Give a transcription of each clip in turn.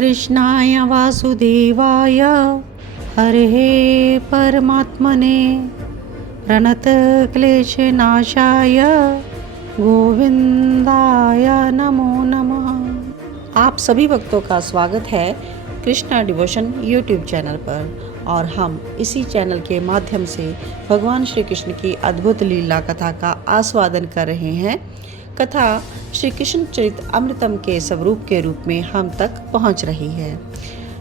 कृष्णाय वासुदेवाय हरे परमात्मने प्रणतक्लेशनाशाय गोविंदाय नमो नमः। आप सभी भक्तों का स्वागत है कृष्णा डिवोशन यूट्यूब चैनल पर, और हम इसी चैनल के माध्यम से भगवान श्री कृष्ण की अद्भुत लीला कथा का आस्वादन कर रहे हैं। कथा श्री कृष्ण चरित अमृतम के स्वरूप के रूप में हम तक पहुंच रही है।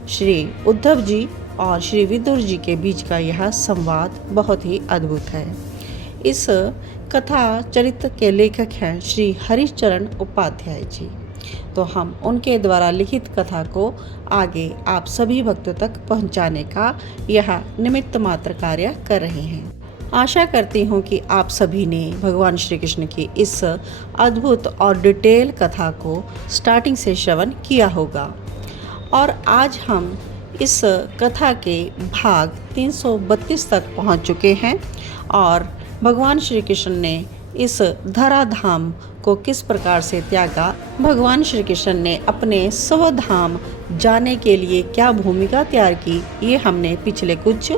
श्री उद्धव जी और श्री विदुर जी के बीच का यह संवाद बहुत ही अद्भुत है। इस कथा चरित्र के लेखक हैं श्री हरिचरण उपाध्याय जी। तो हम उनके द्वारा लिखित कथा को आगे आप सभी भक्तों तक पहुंचाने का यह निमित्त मात्र कार्य कर रहे हैं। आशा करती हूँ कि आप सभी ने भगवान श्री कृष्ण की इस अद्भुत और डिटेल कथा को स्टार्टिंग से श्रवण किया होगा। और आज हम इस कथा के भाग 332 तक पहुँच चुके हैं, और भगवान श्री कृष्ण ने इस धराधाम को किस प्रकार से त्यागा, भगवान श्री कृष्ण ने अपने स्वधाम जाने के लिए क्या भूमिका तैयार की, ये हमने पिछले कुछ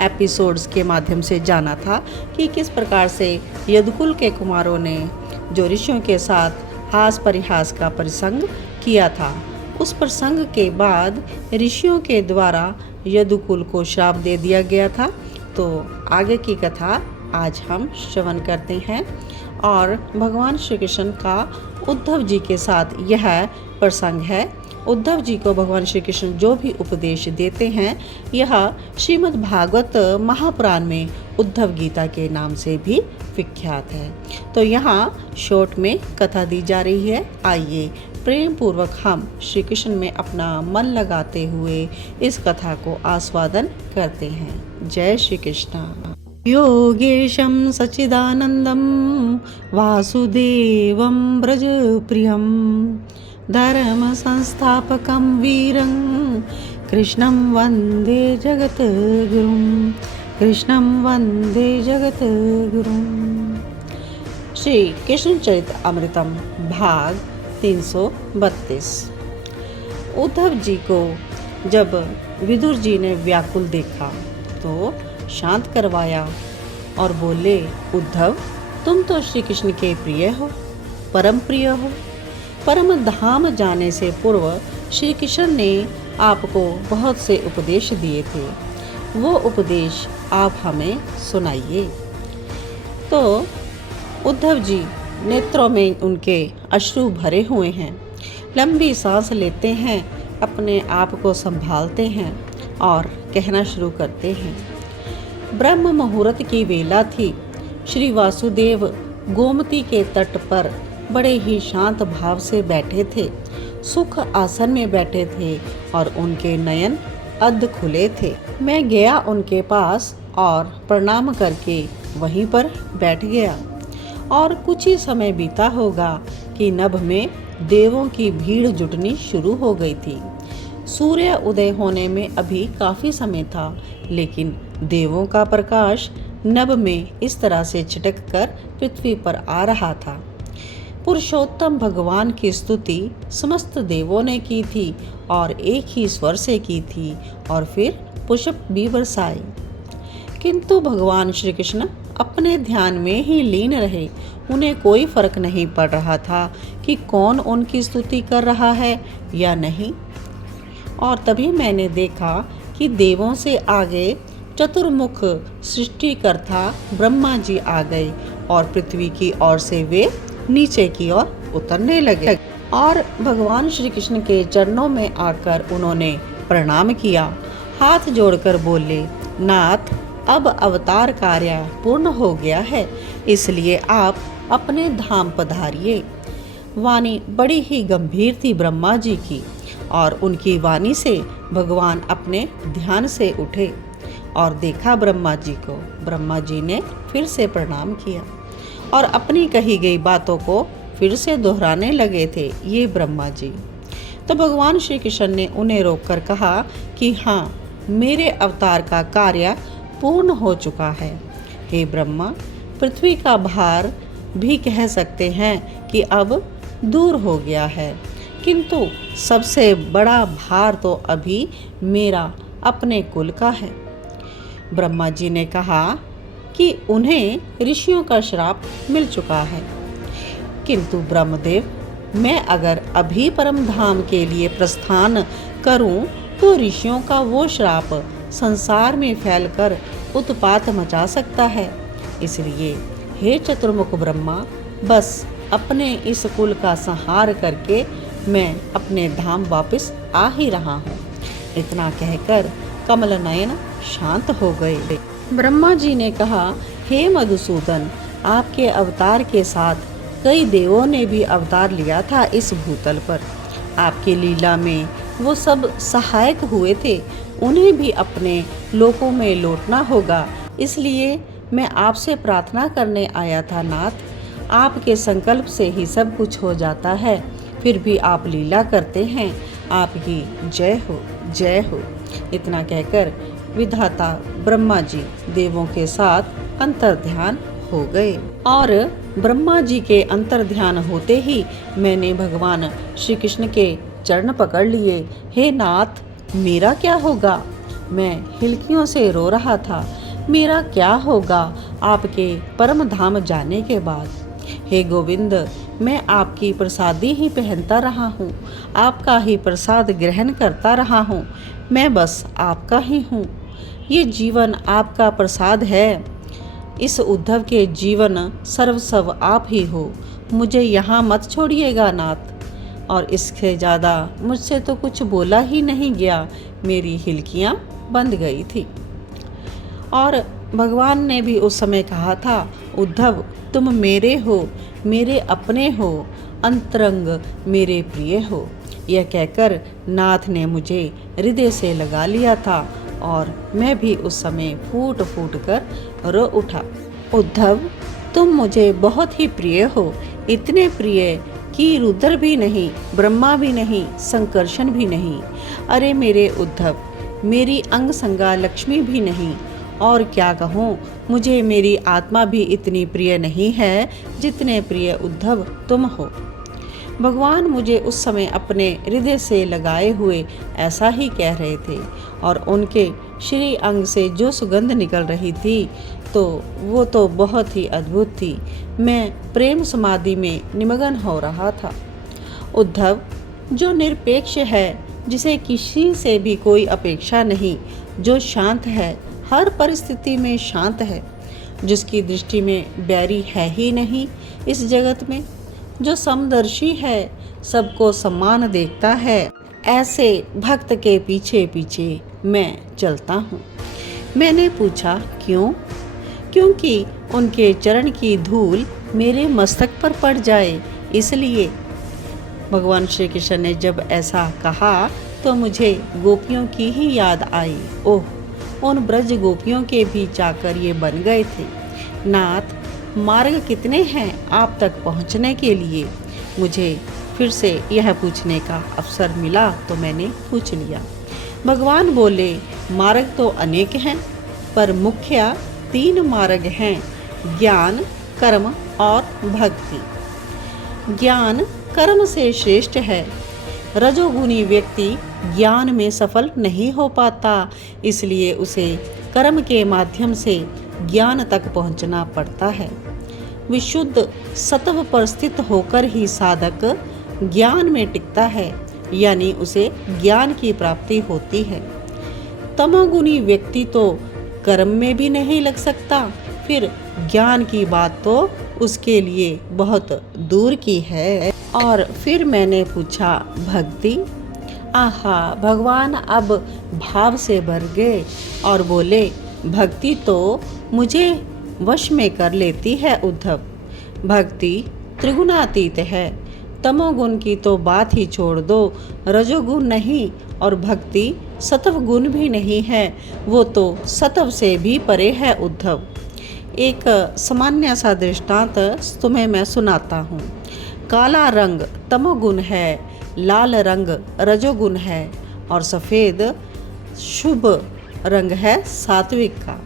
एपिसोड्स के माध्यम से जाना था कि किस प्रकार से यदुकुल के कुमारों ने जो ऋषियों के साथ हास परिहास का प्रसंग किया था, उस प्रसंग के बाद ऋषियों के द्वारा यदुकुल को श्राप दे दिया गया था। तो आगे की कथा आज हम श्रवण करते हैं, और भगवान श्री कृष्ण का उद्धव जी के साथ यह प्रसंग है। उद्धव जी को भगवान श्री कृष्ण जो भी उपदेश देते हैं, यह श्रीमद् भागवत महापुराण में उद्धव गीता के नाम से भी विख्यात है। तो यहाँ शॉर्ट में कथा दी जा रही है। आइए प्रेम पूर्वक हम श्री कृष्ण में अपना मन लगाते हुए इस कथा को आस्वादन करते हैं। जय श्री कृष्ण। योगेशं सच्चिदानंदं वासुदेवं व्रजप्रियं धर्म संस्थापकं वीरं कृष्णं वंदे जगद्गुरुं, कृष्णं वंदे जगद्गुरुं। श्री कृष्ण चरित अमृतम भाग 332। उद्धव जी को जब विदुर जी ने व्याकुल देखा तो शांत करवाया और बोले, उद्धव तुम तो श्री कृष्ण के प्रिय हो, परम प्रिय हो। परम धाम जाने से पूर्व श्री कृष्ण ने आपको बहुत से उपदेश दिए थे, वो उपदेश आप हमें सुनाइए। तो उद्धव जी नेत्रों में उनके अश्रु भरे हुए हैं, लंबी सांस लेते हैं, अपने आप को संभालते हैं और कहना शुरू करते हैं। ब्रह्म मुहूर्त की वेला थी। श्री वासुदेव गोमती के तट पर बड़े ही शांत भाव से बैठे थे, सुख आसन में बैठे थे और उनके नयन अध खुले थे। मैं गया उनके पास और प्रणाम करके वहीं पर बैठ गया, और कुछ ही समय बीता होगा कि नभ में देवों की भीड़ जुटनी शुरू हो गई थी। सूर्य उदय होने में अभी काफी समय था, लेकिन देवों का प्रकाश नभ में इस तरह से छिटक कर पृथ्वी पर आ रहा था। पुरुषोत्तम भगवान की स्तुति समस्त देवों ने की थी और एक ही स्वर से की थी, और फिर पुष्प भी बरसाए। किंतु भगवान श्री कृष्ण अपने ध्यान में ही लीन रहे। उन्हें कोई फर्क नहीं पड़ रहा था कि कौन उनकी स्तुति कर रहा है या नहीं। और तभी मैंने देखा कि देवों से आगे चतुर्मुख सृष्टिकर्ता ब्रह्मा जी आ गए, और पृथ्वी की ओर से वे नीचे की ओर उतरने लगे, और भगवान श्री कृष्ण के चरणों में आकर उन्होंने प्रणाम किया। हाथ जोड़कर बोले, नाथ अब अवतार कार्य पूर्ण हो गया है, इसलिए आप अपने धाम पधारिए। वाणी बड़ी ही गंभीर थी ब्रह्मा जी की, और उनकी वाणी से भगवान अपने ध्यान से उठे और देखा ब्रह्मा जी को। ब्रह्मा जी ने फिर से प्रणाम किया और अपनी कही गई बातों को फिर से दोहराने लगे थे ये ब्रह्मा जी। तो भगवान श्री कृष्ण ने उन्हें रोककर कहा कि हाँ, मेरे अवतार का कार्य पूर्ण हो चुका है। हे ब्रह्मा, पृथ्वी का भार भी कह सकते हैं कि अब दूर हो गया है। किंतु सबसे बड़ा भार तो अभी मेरा अपने कुल का है। ब्रह्मा जी ने कहा कि उन्हें ऋषियों का श्राप मिल चुका है, किंतु ब्रह्मदेव, मैं अगर अभी परम धाम के लिए प्रस्थान करूं तो ऋषियों का वो श्राप संसार में फैलकर उत्पात मचा सकता है। इसलिए हे चतुर्मुख ब्रह्मा, बस अपने इस कुल का संहार करके मैं अपने धाम वापस आ ही रहा हूँ। इतना कहकर कमल नयन शांत हो गए। ब्रह्मा जी ने कहा, हे मधुसूदन, आपके अवतार के साथ कई देवों ने भी अवतार लिया था इस भूतल पर। आपकी लीला में वो सब सहायक हुए थे, उन्हें भी अपने लोकों में लौटना होगा। इसलिए मैं आपसे प्रार्थना करने आया था नाथ। आपके संकल्प से ही सब कुछ हो जाता है, फिर भी आप लीला करते हैं। आपकी जय हो, जय हो। इतना कहकर विधाता ब्रह्मा जी देवों के साथ अंतर्ध्यान हो गए। और ब्रह्मा जी के अंतर्ध्यान होते ही मैंने भगवान श्री कृष्ण के चरण पकड़ लिए। हे नाथ, मेरा क्या होगा? मैं हिलकियों से रो रहा था। मेरा क्या होगा आपके परम धाम जाने के बाद? हे गोविंद, मैं आपकी प्रसादी ही पहनता रहा हूँ, आपका ही प्रसाद ग्रहण करता रहा हूँ। मैं बस आपका ही हूँ। ये जीवन आपका प्रसाद है। इस उद्धव के जीवन सर्वस्व आप ही हो। मुझे यहाँ मत छोड़िएगा नाथ। और इससे ज़्यादा मुझसे तो कुछ बोला ही नहीं गया। मेरी हिलकियाँ बंद गई थी। और भगवान ने भी उस समय कहा था, उद्धव, तुम मेरे हो, मेरे अपने हो, अंतरंग मेरे प्रिय हो। यह कहकर नाथ ने मुझे हृदय से लगा लिया था और मैं भी उस समय फूट फूट कर रो उठा। उद्धव, तुम मुझे बहुत ही प्रिय हो, इतने प्रिय कि रुद्र भी नहीं, ब्रह्मा भी नहीं, संकर्षण भी नहीं। अरे मेरे उद्धव, मेरी अंग संगा लक्ष्मी भी नहीं। और क्या कहूँ, मुझे मेरी आत्मा भी इतनी प्रिय नहीं है जितने प्रिय उद्धव तुम हो। भगवान मुझे उस समय अपने हृदय से लगाए हुए ऐसा ही कह रहे थे और उनके श्री अंग से जो सुगंध निकल रही थी तो वो तो बहुत ही अद्भुत थी। मैं प्रेम समाधि में निमग्न हो रहा था। उद्धव, जो निरपेक्ष है, जिसे किसी से भी कोई अपेक्षा नहीं, जो शांत है, हर परिस्थिति में शांत है, जिसकी दृष्टि में बैरी है ही नहीं इस जगत में, जो समदर्शी है, सबको समान देखता है, ऐसे भक्त के पीछे पीछे मैं चलता हूँ। मैंने पूछा, क्यों? क्योंकि उनके चरण की धूल मेरे मस्तक पर पड़ जाए, इसलिए। भगवान श्री कृष्ण ने जब ऐसा कहा तो मुझे गोपियों की ही याद आई। ओह, उन ब्रज गोपियों के भी चाकर ये बन गए थे। नाथ, मार्ग कितने हैं आप तक पहुंचने के लिए? मुझे फिर से यह पूछने का अवसर मिला तो मैंने पूछ लिया। भगवान बोले, मार्ग तो अनेक हैं, पर मुख्य 3 मार्ग हैं, ज्ञान, कर्म और भक्ति। ज्ञान कर्म से श्रेष्ठ है। रजोगुणी व्यक्ति ज्ञान में सफल नहीं हो पाता, इसलिए उसे कर्म के माध्यम से ज्ञान तक पहुंचना पड़ता है। विशुद्ध सत्व पर स्थित होकर ही साधक ज्ञान में टिकता है, यानी उसे ज्ञान की प्राप्ति होती है। तमोगुणी व्यक्ति तो कर्म में भी नहीं लग सकता, फिर ज्ञान की बात तो उसके लिए बहुत दूर की है। और फिर मैंने पूछा, भक्ति? आहा, भगवान अब भाव से भर गए और बोले, भक्ति तो मुझे वश में कर लेती है उद्धव। भक्ति त्रिगुणातीत है। तमोगुण की तो बात ही छोड़ दो, रजोगुण नहीं और भक्ति सत्व गुण भी नहीं है, वो तो सत्व से भी परे है उद्धव। एक सामान्य सा दृष्टांत तुम्हें मैं सुनाता हूँ। काला रंग तमोगुण है, लाल रंग रजोगुण है और सफ़ेद शुभ रंग है सात्विक का।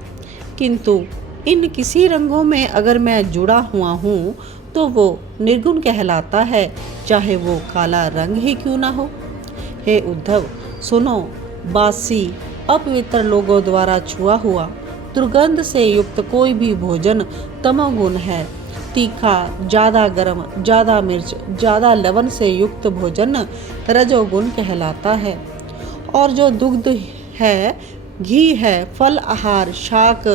किंतु इन किसी रंगों में अगर मैं जुड़ा हुआ हूँ तो वो निर्गुण कहलाता है, चाहे वो काला रंग ही क्यों ना हो। हे उद्धव, सुनो, बासी अपवित्र लोगों द्वारा छुआ हुआ दुर्गंध से युक्त कोई भी भोजन तमोगुण है। तीखा, ज़्यादा गर्म, ज़्यादा मिर्च, ज़्यादा लवण से युक्त भोजन रजोगुण कहलाता है। और जो दुग्ध है, घी है, फल आहार, शाक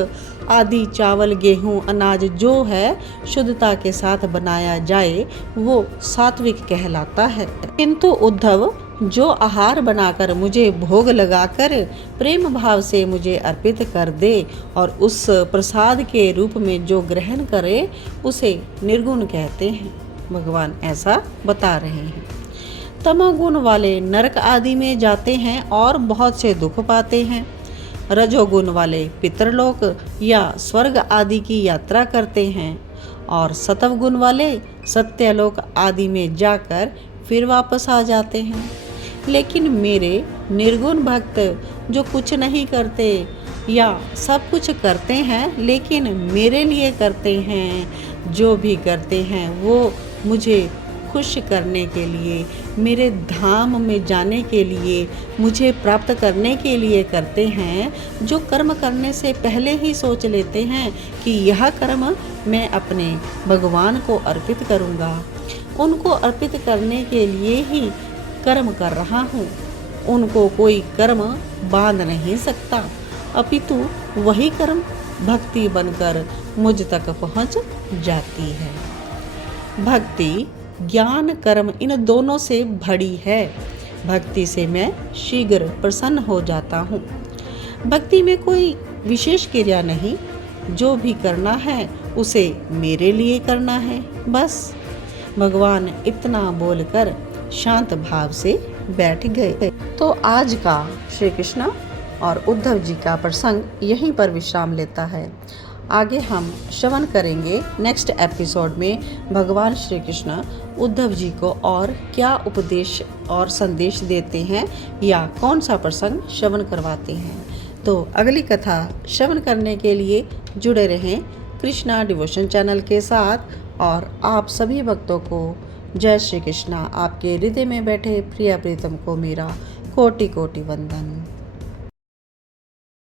आदि, चावल, गेहूं, अनाज जो है शुद्धता के साथ बनाया जाए वो सात्विक कहलाता है। किंतु उद्धव, जो आहार बनाकर मुझे भोग लगाकर प्रेम भाव से मुझे अर्पित कर दे और उस प्रसाद के रूप में जो ग्रहण करे उसे निर्गुण कहते हैं। भगवान ऐसा बता रहे हैं। तमोगुण वाले नरक आदि में जाते हैं और बहुत से दुख पाते हैं। रजोगुण वाले पितरलोक या स्वर्ग आदि की यात्रा करते हैं और सतवगुण वाले सत्यलोक आदि में जाकर फिर वापस आ जाते हैं। लेकिन मेरे निर्गुण भक्त जो कुछ नहीं करते या सब कुछ करते हैं लेकिन मेरे लिए करते हैं, जो भी करते हैं वो मुझे खुश करने के लिए, मेरे धाम में जाने के लिए, मुझे प्राप्त करने के लिए करते हैं, जो कर्म करने से पहले ही सोच लेते हैं कि यह कर्म मैं अपने भगवान को अर्पित करूँगा, उनको अर्पित करने के लिए ही कर्म कर रहा हूँ। उनको कोई कर्म बांध नहीं सकता, अपितु वही कर्म भक्ति बनकर मुझ तक पहुँच जाती है। भक्ति, ज्ञान, कर्म इन दोनों से भरी है। भक्ति से मैं शीघ्र प्रसन्न हो जाता हूँ। भक्ति में कोई विशेष क्रिया नहीं, जो भी करना है उसे मेरे लिए करना है, बस। भगवान इतना बोलकर शांत भाव से बैठ गए। तो आज का श्री कृष्ण और उद्धव जी का प्रसंग यहीं पर विश्राम लेता है। आगे हम श्रवण करेंगे नेक्स्ट एपिसोड में भगवान श्री कृष्ण उद्धव जी को और क्या उपदेश और संदेश देते हैं या कौन सा प्रसंग श्रवण करवाते हैं। तो अगली कथा श्रवण करने के लिए जुड़े रहें कृष्णा डिवोशन चैनल के साथ। और आप सभी भक्तों को जय श्री कृष्णा। आपके हृदय में बैठे प्रिय प्रीतम को मेरा कोटि कोटि वंदन।